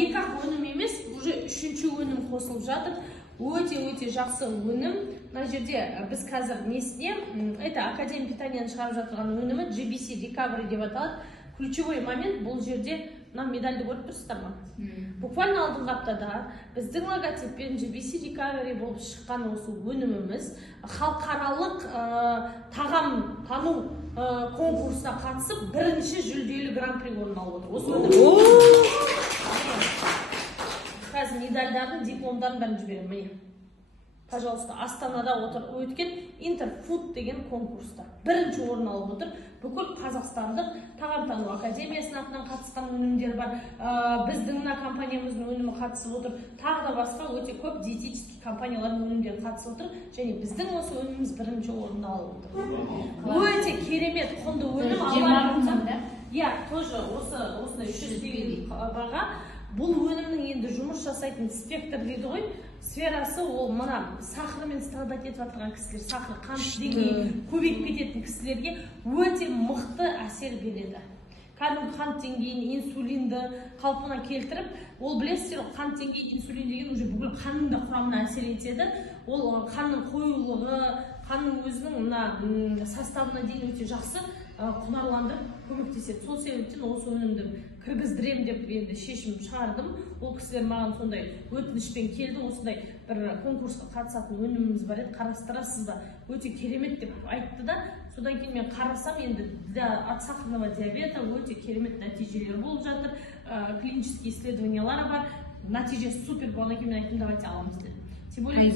Екі-ақ өнім емес, уже үшінші өнім қосылып жатыр. Өте жақсы өнім. Мына жерде біз қазір несіне, это Академия питанияны шығарып жатырған өнімі GBC Recovery деп аталады. Ключевой момент бұл жерде, мына медальді көріп тұрсыздар ма? Буквально алдыңғы аптада біздің логотиппен GBC Recovery болып шыққан осы өніміміз халықаралық тағам тану конкурсына қатысып, бірінші жүлделі гран-при орын алып отыр. Осы өнім. Қазір медальдардың, дипломдарын бәрін жіберемін, міне. Пожалуйста, Астанада өткен Интерфуд деген конкурста бірінші орын алып отыр. Бүкіл қазақстандық тағамтану академиясының атынан қатысқан өнімдер бар. Біздің компаниямыздың өнімі қатысып отыр. Тағы да басқа өте көп диетический компаниялардың өнімдері қатысып отыр. Және біздің осы өніміміз бірінші орын алып отыр. Өте керемет құнды өнім. Я тоже осындай 300 баға. Бұл өнімнің енді жұмыс жасайтын спектр дейді ғой. Сферасы ол мына сахармен страдать етіп жатқан кісілер, сахар қант деңгейі көбейіп кететін кісілерге өте мықты әсер береді. Кәдімгі қант деңгейін, инсулинді қалпына келтіріп, ол білесіздер, қант деңгейі, инсулин деген уже бүкіл қанның да құрамына әсер етеді. Ол қанның қоюлығы, қанның өзінің мына составына дейін өте жақсы құнарландырып көмектеседі. Сол себептен осы өнімді кіргіздірем деп енді шешім шығардым. Ол кісілер маған сондай өтінішпен келді, осындай бір конкурсқа қатысатын өніміміз бар еді, қарастырасыз ба? Өте керемет деп айтты да, содан кейін мен қарасам, енді от сахарного диабета өте керемет нәтижелер болып жатыр, клинические исследованиялары бар, нәтижесі супер, болғаннан кейін мен айттым, давайте аламыз деді. Тем более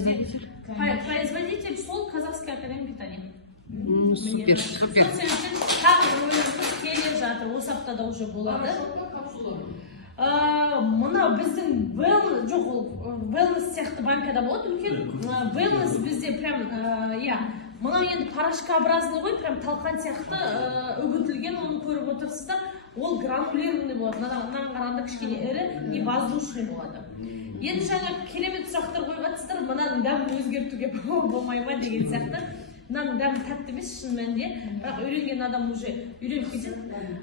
производитель сол Казахская академия питания. Супер. Тағы өніміміз келе жатыр, осы аптада уже болады. Мына біздің wellness сияқты банкада болады, үлкен wellness бізде прям, мына енді порошкообразный ғой, прям талқан сияқты үгітілген, оны көріп отырсыздар, ол гранулированный болады, мынадан қарағанда кішкене ірі и воздушный болады. Енді жаңа керемет сұрақтар қойып жатсыздар, мынаның дәмін өзгертуге болмай ма деген сияқты. Мынаның дәмі тәтті емес шын мәнінде, бірақ үйренген адам уже үйреніп кетеді.